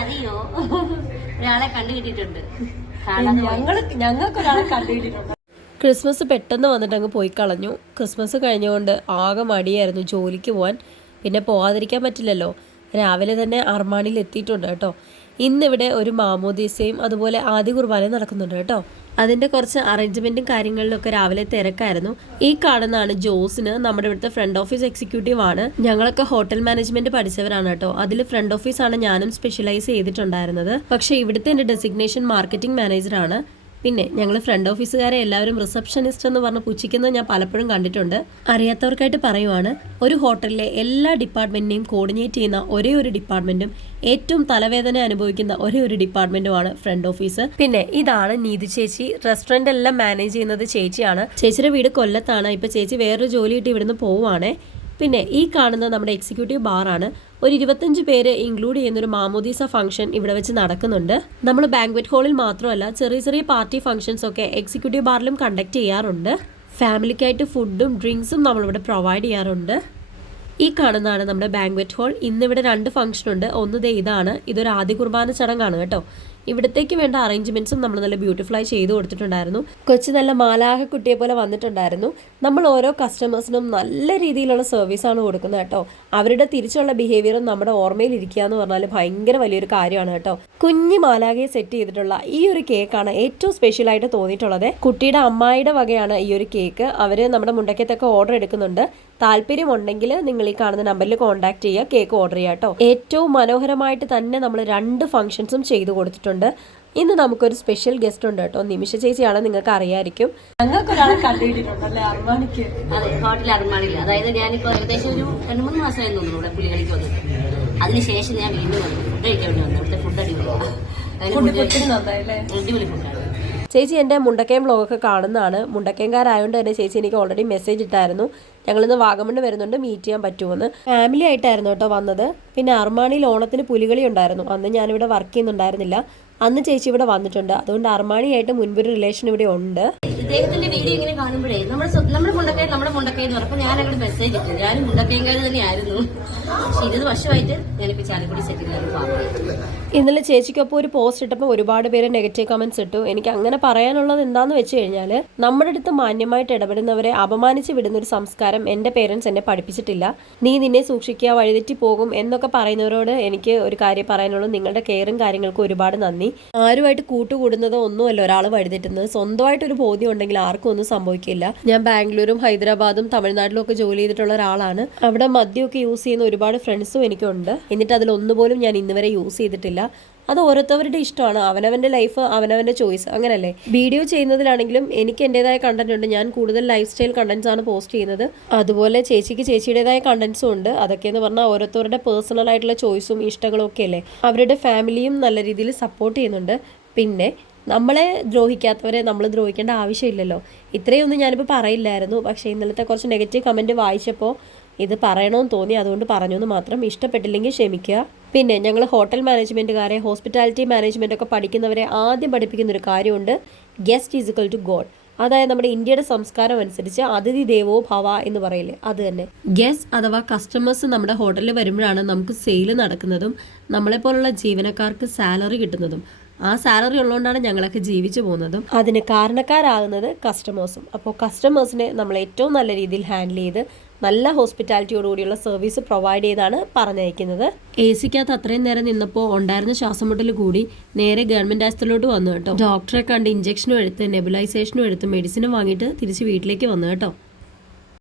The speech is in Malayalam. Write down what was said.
അറിയോ ഒരാളെ കണ്ടുകിട്ടിട്ടുണ്ട്. ഞങ്ങൾ ഞങ്ങൾക്ക് ഒരാളെ കണ്ടുകിട്ടിട്ടുണ്ട് ക്രിസ്മസ് പെട്ടെന്ന് വന്നിട്ട് അങ്ങ് പോയി കളഞ്ഞു. ക്രിസ്മസ് കഴിഞ്ഞുകൊണ്ട് ആകെ മടിയായിരുന്നു ജോലിക്ക് പോകാൻ പിന്നെ പോകാതിരിക്കാൻ പറ്റില്ലല്ലോ. രാവിലെ തന്നെ അർമാണിയിൽ എത്തിയിട്ടുണ്ട് കേട്ടോ. ഇന്നിവിടെ ഒരു മാമോദീസയും അതുപോലെ ആദ്യ കുർബാനയും നടക്കുന്നുണ്ട് കേട്ടോ. അതിന്റെ കുറച്ച് അറേഞ്ച്മെന്റും കാര്യങ്ങളിലൊക്കെ രാവിലെ തിരക്കായിരുന്നു. ഈ കാണുന്നതാണ് ജോസിന് നമ്മുടെ ഇവിടുത്തെ ഫ്രണ്ട് ഓഫീസ് എക്സിക്യൂട്ടീവ് ആണ്. ഞങ്ങളൊക്കെ ഹോട്ടൽ മാനേജ്മെന്റ് പഠിച്ചവരാണ് കേട്ടോ. അതിൽ ഫ്രണ്ട് ഓഫീസാണ് ഞാനും സ്പെഷ്യലൈസ് ചെയ്തിട്ടുണ്ടായിരുന്നത്. പക്ഷേ ഇവിടുത്തെ എന്റെ ഡെസിഗ്നേഷൻ മാർക്കറ്റിംഗ് മാനേജറാണ് പിന്നെ ഞങ്ങൾ ഫ്രണ്ട് ഓഫീസുകാരെ എല്ലാവരും റിസപ്ഷനിസ്റ്റ് എന്ന് പറഞ്ഞ് പുച്ഛിക്കുന്നത് ഞാൻ പലപ്പോഴും കണ്ടിട്ടുണ്ട്. അറിയാത്തവർക്കായിട്ട് പറയുവാണ് ഒരു ഹോട്ടലിലെ എല്ലാ ഡിപ്പാർട്ട്മെന്റിനെയും കോർഡിനേറ്റ് ചെയ്യുന്ന ഒരേ ഒരു ഡിപ്പാർട്ട്മെന്റും ഏറ്റവും തലവേദന അനുഭവിക്കുന്ന ഒരേ ഒരു ഡിപ്പാർട്ട്മെന്റുമാണ് ഫ്രണ്ട് ഓഫീസ് പിന്നെ ഇതാണ് നീതി ചേച്ചി. റെസ്റ്റോറന്റ് എല്ലാം മാനേജ് ചെയ്യുന്നത് ചേച്ചിയാണ്. ചേച്ചിയുടെ വീട് കൊല്ലത്താണ്. ഇപ്പോൾ ചേച്ചി വേറൊരു ജോലി കിട്ടി ഇവിടുന്ന് പോവുകയാണേ പിന്നെ ഈ കാണുന്നത് നമ്മുടെ എക്സിക്യൂട്ടീവ് ബാറാണ് ഒരു ഇരുപത്തഞ്ച് പേര് ഇൻക്ലൂഡ് ചെയ്യുന്ന ഒരു മാമോദീസ ഫംഗ്ഷൻ ഇവിടെ വെച്ച് നടക്കുന്നുണ്ട്. നമ്മൾ ബാങ്ക്വറ്റ് ഹാളിൽ മാത്രമല്ല ചെറിയ ചെറിയ പാർട്ടി ഫംഗ്ഷൻസ് ഒക്കെ എക്സിക്യൂട്ടീവ് ബാറിലും കണ്ടക്ട് ചെയ്യാറുണ്ട്. ഫാമിലിക്കായിട്ട് ഫുഡും ഡ്രിങ്ക്സും നമ്മളിവിടെ പ്രൊവൈഡ് ചെയ്യാറുണ്ട്. ഈ കാണുന്നതാണ് നമ്മുടെ ബാങ്ക്വറ്റ് ഹാൾ ഇന്നിവിടെ രണ്ട് ഫംഗ്ഷൻ ഉണ്ട്. ഒന്ന് ദേ ഇതാണ്. ഇതൊരു ആദ്യ കുർബാന ചടങ്ങാണ് കേട്ടോ. ഇവിടത്തേക്ക് വേണ്ട അറേഞ്ച്മെന്റ്സും നമ്മൾ നല്ല ബ്യൂട്ടിഫുള്ളായി ചെയ്തു കൊടുത്തിട്ടുണ്ടായിരുന്നു. കൊച്ചു നല്ല മാലാഹ കുട്ടിയെ പോലെ വന്നിട്ടുണ്ടായിരുന്നു. നമ്മൾ ഓരോ കസ്റ്റമേഴ്സിനും നല്ല രീതിയിലുള്ള സർവീസ് ആണ് കൊടുക്കുന്നത് കേട്ടോ. അവരുടെ തിരിച്ചുള്ള ബിഹേവിയറും നമ്മുടെ ഓർമ്മയിൽ ഇരിക്കുക എന്ന് പറഞ്ഞാൽ ഭയങ്കര വലിയൊരു കാര്യമാണ് കേട്ടോ. കുഞ്ഞു മാലാഖയെ സെറ്റ് ചെയ്തിട്ടുള്ള ഈ ഒരു കേക്കാണ് ഏറ്റവും സ്പെഷ്യൽ ആയിട്ട് തോന്നിയിട്ടുള്ളത്. കുട്ടിയുടെ അമ്മായിയുടെ വകയാണ് ഈ ഒരു കേക്ക് അവർ നമ്മുടെ മുണ്ടക്കത്തൊക്കെ ഓർഡർ എടുക്കുന്നുണ്ട്. താല്പര്യമുണ്ടെങ്കിൽ നിങ്ങൾ ഈ കാണുന്ന നമ്പറിൽ കോൺടാക്ട് ചെയ്യുക കേക്ക് ഓർഡർ ചെയ്യുക കേട്ടോ. ഏറ്റവും മനോഹരമായിട്ട് തന്നെ നമ്മൾ രണ്ട് ഫംഗ്ഷൻസും ചെയ്തു കൊടുത്തിട്ടുണ്ട്. ഇന്ന് നമുക്കൊരു സ്പെഷ്യൽ ഗസ്റ്റ് ഉണ്ട് കേട്ടോ. നിമിഷ ചേച്ചിയാണ് നിങ്ങൾക്ക് അറിയായിരിക്കും. ഹോട്ടൽ അർമാണില്ല അതായത് ഞാനിപ്പോ ഏകദേശം ഒരു രണ്ട് മൂന്ന് മാസമായി തോന്നുന്നു ഇവിടെ പുലികളിക്ക് വന്നിട്ട്. അതിനുശേഷം ഞാൻ വീണ്ടും വന്നു. ഫുഡ് കഴിക്കാൻ വേണ്ടി വന്നു. ഇവിടുത്തെ ഫുഡ് അടിപൊളിയാണ് അതിന് ഫുഡ് ഫുഡ് ഒത്തിരി നന്നായില്ലേ അടിപൊളി ഫുഡാണ് ചേച്ചി എന്റെ മുണ്ടക്കയം വ്ളോഗൊക്കെ കാണുന്നതാണ്. മുണ്ടക്കയംകാരായതുകൊണ്ട് തന്നെ ചേച്ചി എനിക്ക് ഓൾറെഡി മെസ്സേജ് ഇട്ടായിരുന്നു. ഞങ്ങളിന്ന് വാഗമണ്ണ് വരുന്നുണ്ട് മീറ്റ് ചെയ്യാൻ പറ്റുമെന്ന്. ഫാമിലി ആയിട്ടായിരുന്നു കേട്ടോ വന്നത്. പിന്നെ അർമാണിയിൽ ഓണത്തിന് പുലികളി ഉണ്ടായിരുന്നു. അന്ന് ഞാനിവിടെ വർക്ക് ചെയ്യുന്നുണ്ടായിരുന്നില്ല. അന്ന് ചേച്ചി ഇവിടെ വന്നിട്ടുണ്ട്. അതുകൊണ്ട് അർമാണിയായിട്ട് മുൻപൊരു റിലേഷൻ ഇവിടെ ഉണ്ട്. ഇദ്ദേഹത്തിന്റെ വീഡിയോ ഇങ്ങനെ കാണുമ്പോഴേ നമ്മുടെ നമ്മുടെ മുണ്ടക്കൈ നമ്മുടെ മുണ്ടക്കൈ എന്ന് പറഞ്ഞപ്പോൾ ഞാൻ അങ്ങോട്ട് മെസ്സേജ് ഇട്ടു. ഞാനും മുണ്ടക്കൈകാരി തന്നെയായിരുന്നു. പക്ഷെ ഇരുപത് വർഷമായിട്ട് ഞാനിപ്പോ ചാലക്കുടി സെറ്റിൽ ഇന്നലെ ചേച്ചിക്കൊപ്പം ഒരു പോസ്റ്റ് ഇട്ടപ്പോൾ ഒരുപാട് പേര് നെഗറ്റീവ് കമന്റ്സ് ഇട്ടു. എനിക്ക് അങ്ങനെ പറയാനുള്ളത് എന്താന്ന് വെച്ച് കഴിഞ്ഞാൽ നമ്മുടെ അടുത്ത് മാന്യമായിട്ട് ഇടപെടുന്നവരെ അപമാനിച്ച് വിടുന്ന ഒരു സംസ്കാരം എന്റെ പേരൻസ് എന്നെ പഠിപ്പിച്ചിട്ടില്ല. നീ നിന്നെ സൂക്ഷിക്കുക വഴിതെറ്റി പോകും എന്നൊക്കെ പറയുന്നവരോട് എനിക്ക് ഒരു കാര്യം പറയാനുള്ളൂ. നിങ്ങളുടെ കെയറും കാര്യങ്ങൾക്കും ഒരുപാട് നന്ദി. ആരുമായിട്ട് കൂട്ടുകൂടുന്നത് ഒന്നുമല്ല ഒരാൾ വഴിതെറ്റുന്നത്. സ്വന്തമായിട്ടൊരു ബോധ്യം ഉണ്ടെങ്കിൽ ആർക്കും ഒന്നും സംഭവിക്കില്ല. ഞാൻ ബാംഗ്ലൂരും ഹൈദരാബാദും തമിഴ്നാട്ടിലും ഒക്കെ ജോലി ചെയ്തിട്ടുള്ള ഒരാളാണ്. അവിടെ മദ്യമൊക്കെ യൂസ് ചെയ്യുന്ന ഒരുപാട് ഫ്രണ്ട്സും എനിക്കുണ്ട്. എന്നിട്ട് അതിൽ ഒന്നുപോലും ഞാൻ ഇന്നുവരെ യൂസ് ചെയ്തിട്ടില്ല. അത് ഓരോരുത്തവരുടെ ഇഷ്ടമാണ്. അവനവന്റെ ലൈഫ് അവനവന്റെ ചോയ്സ് അങ്ങനല്ലേ? വീഡിയോ ചെയ്യുന്നതിലാണെങ്കിലും എനിക്ക് എന്റെതായ കണ്ടന്റ് ഉണ്ട്. ഞാൻ കൂടുതൽ ലൈഫ് സ്റ്റൈൽ കണ്ടന്റ്സ് ആണ് പോസ്റ്റ് ചെയ്യുന്നത്. അതുപോലെ ചേച്ചിക്ക് ചേച്ചിയുടേതായ കണ്ടന്റ്സും ഉണ്ട്. അതൊക്കെ എന്ന് പറഞ്ഞാൽ ഓരോരുത്തരുടെ പേഴ്സണൽ ആയിട്ടുള്ള ചോയ്സും ഇഷ്ടങ്ങളും ഒക്കെ അല്ലേ? അവരുടെ ഫാമിലിയും നല്ല രീതിയിൽ സപ്പോർട്ട് ചെയ്യുന്നുണ്ട്. പിന്നെ നമ്മളെ ദ്രോഹിക്കാത്തവരെ നമ്മൾ ദ്രോഹിക്കേണ്ട ആവശ്യമില്ലല്ലോ. ഇത്രയൊന്നും ഞാനിപ്പോൾ പറയില്ലായിരുന്നു. പക്ഷേ ഇന്നലത്തെ കുറച്ച് നെഗറ്റീവ് കമന്റ് വായിച്ചപ്പോൾ ഇത് പറയണമെന്ന് തോന്നി. അതുകൊണ്ട് പറഞ്ഞു എന്ന് മാത്രം. ഇഷ്ടപ്പെട്ടില്ലെങ്കിൽ ക്ഷമിക്കുക. പിന്നെ ഞങ്ങൾ ഹോട്ടൽ മാനേജ്മെന്റുകാരെ ഹോസ്പിറ്റാലിറ്റി മാനേജ്മെന്റ് ഒക്കെ പഠിക്കുന്നവരെ ആദ്യം പഠിപ്പിക്കുന്ന ഒരു കാര്യമുണ്ട്. Guest is equal to God അതായത് നമ്മുടെ ഇന്ത്യയുടെ സംസ്കാരം അനുസരിച്ച് അതിഥി ദേവോ ഭവ എന്ന് പറയില്ലേ അത് തന്നെ. ഗസ്റ്റ് അഥവാ കസ്റ്റമേഴ്സ് നമ്മുടെ ഹോട്ടലിൽ വരുമ്പോഴാണ് നമുക്ക് സെയിൽ നടക്കുന്നതും നമ്മളെപ്പോലുള്ള ജീവനക്കാർക്ക് സാലറി കിട്ടുന്നതും. ആ സാലറി ഉള്ളതുകൊണ്ടാണ് ഞങ്ങളൊക്കെ ജീവിച്ചു പോകുന്നതും. അതിന് കാരണക്കാരാകുന്നത് കസ്റ്റമേഴ്സും. അപ്പോൾ കസ്റ്റമേഴ്സിനെ നമ്മൾ ഏറ്റവും നല്ല രീതിയിൽ ഹാൻഡിൽ ചെയ്ത് നല്ല ഹോസ്പിറ്റാലിറ്റിയോടുകൂടിയുള്ള സർവീസ് പ്രൊവൈഡ് ചെയ്താണ് പറഞ്ഞയക്കുന്നത്. എ സിക്കകത്ത് അത്രയും നേരം നിന്നപ്പോൾ ഉണ്ടായിരുന്ന ശ്വാസം മുട്ടൽ കൂടി നേരെ ഗവൺമെന്റ് ആശുപത്രിയിലോട്ട് വന്നു കേട്ടോ. ഡോക്ടറെ കണ്ട് ഇഞ്ചക്ഷനും എടുത്ത് നെബുലൈസേഷനും എടുത്ത് മെഡിസിനും വാങ്ങിയിട്ട് തിരിച്ച് വീട്ടിലേക്ക് വന്നു കേട്ടോ.